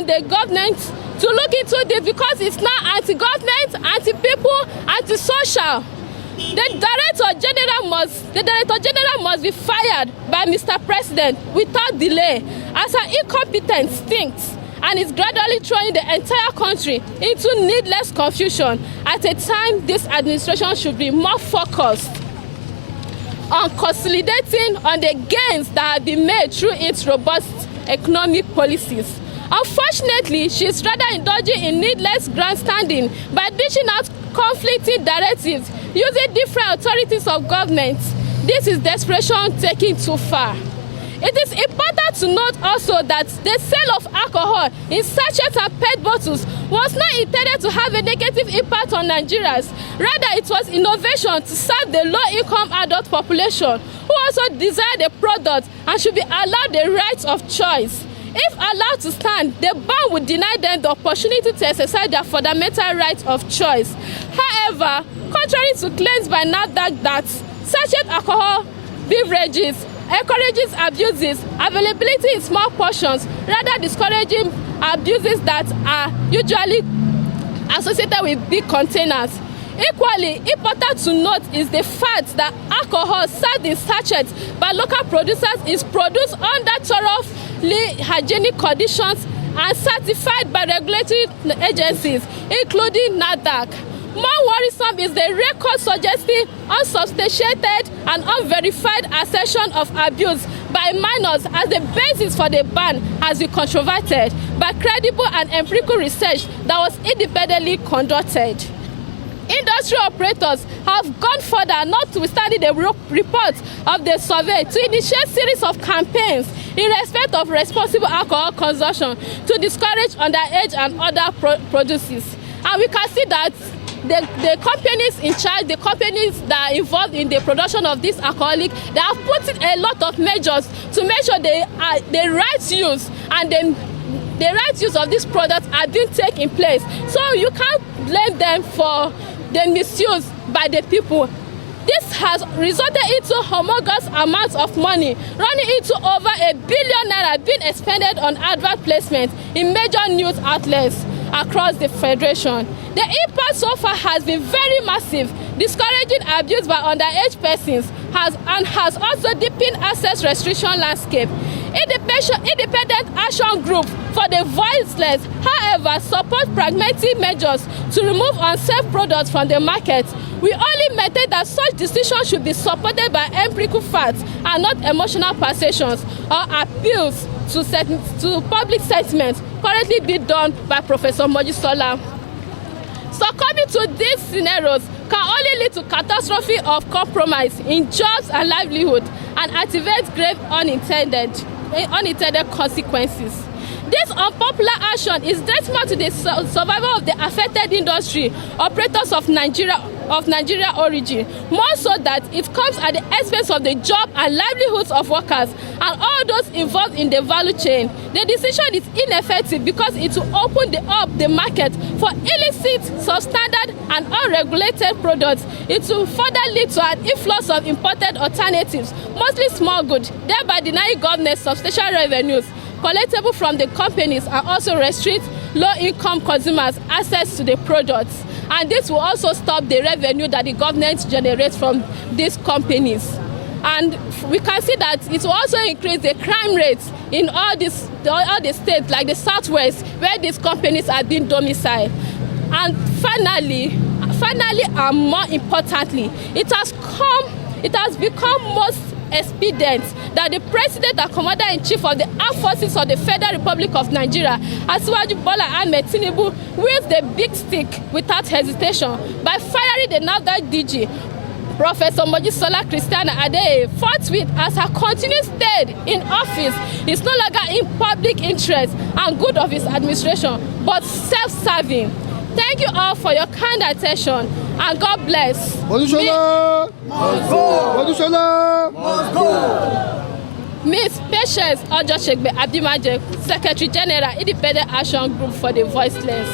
on the government to look into this because it's now anti-government, anti-people, anti-social. The Director General must be fired by Mr. President without delay, as an incompetence stinks and is gradually throwing the entire country into needless confusion at a time this administration should be more focused on consolidating on the gains that have been made through its robust economic policies. Unfortunately, she is rather indulging in needless grandstanding by dishing out conflicting directives using different authorities of government. This is desperation taken too far. It is important to note also that the sale of alcohol in sachets and PET bottles was not intended to have a negative impact on Nigerians. Rather, it was innovation to serve the low-income adult population who also desire the product and should be allowed the right of choice. If allowed to stand, the ban would deny them the opportunity to exercise their fundamental right of choice. However, contrary to claims by NAFDAC that sachet alcohol beverages encourages abuses, availability in small portions, rather discouraging abuses that are usually associated with big containers. Equally important to note is the fact that alcohol served in sachets by local producers is produced under thoroughly hygienic conditions and certified by regulatory agencies, including NAFDAC. More worrisome is the record suggesting unsubstantiated and unverified assertion of abuse by minors as the basis for the ban has been controverted by credible and empirical research that was independently conducted. Industry operators have gone further, notwithstanding the report of the survey, to initiate a series of campaigns in respect of responsible alcohol consumption to discourage underage and other produces. And we can see that the companies in charge, the companies that are involved in the production of this alcoholic, they have put in a lot of measures to make sure the right use and the right use of these products are being taken place. So you can't blame them for the misuse by the people. This has resulted into humongous amounts of money, running into over R1 billion being expended on advert placement in major news outlets across the Federation. The impact so far has been very massive, discouraging abuse by underage persons has also deepened access restriction landscape. Independent Action Group for the Voiceless, however, support pragmatic measures to remove unsafe products from the market. We only maintain that such decisions should be supported by empirical facts and not emotional perceptions or appeals to public sentiment currently being done by Professor Mojisola. Succumbing to these scenarios can only lead to catastrophe of compromise in jobs and livelihood and activate grave unintended consequences. This unpopular action is detrimental to the survival of the affected industry operators of Nigeria origin, more so that it comes at the expense of the job and livelihoods of workers and all those involved in the value chain. The decision is ineffective because it will open up the market for illicit, substandard and unregulated products. It will further lead to an influx of imported alternatives, mostly small goods, thereby denying government substantial revenues collectible from the companies and also restrict low-income consumers access to the products. And this will also stop the revenue that the government generates from these companies. And we can see that it will also increase the crime rates in all the states like the Southwest where these companies are being domiciled. And finally and more importantly, it has become most expedient that the President and Commander-in-Chief of the Armed Forces of the Federal Republic of Nigeria, Asiwaju Bola Ahmed Tinubu, wields the big stick without hesitation by firing the NAFDAC DG, Professor Mojisola Christiana Adeye, forthwith as her continued stay in office is no longer in public interest and good of his administration, but self-serving. Thank you all for your kind attention and God bless. Mojisola must go! Mojisola must go! Ms. Patience Ojoshegbe Abimaje, Secretary General, Independent Action Group for the Voiceless.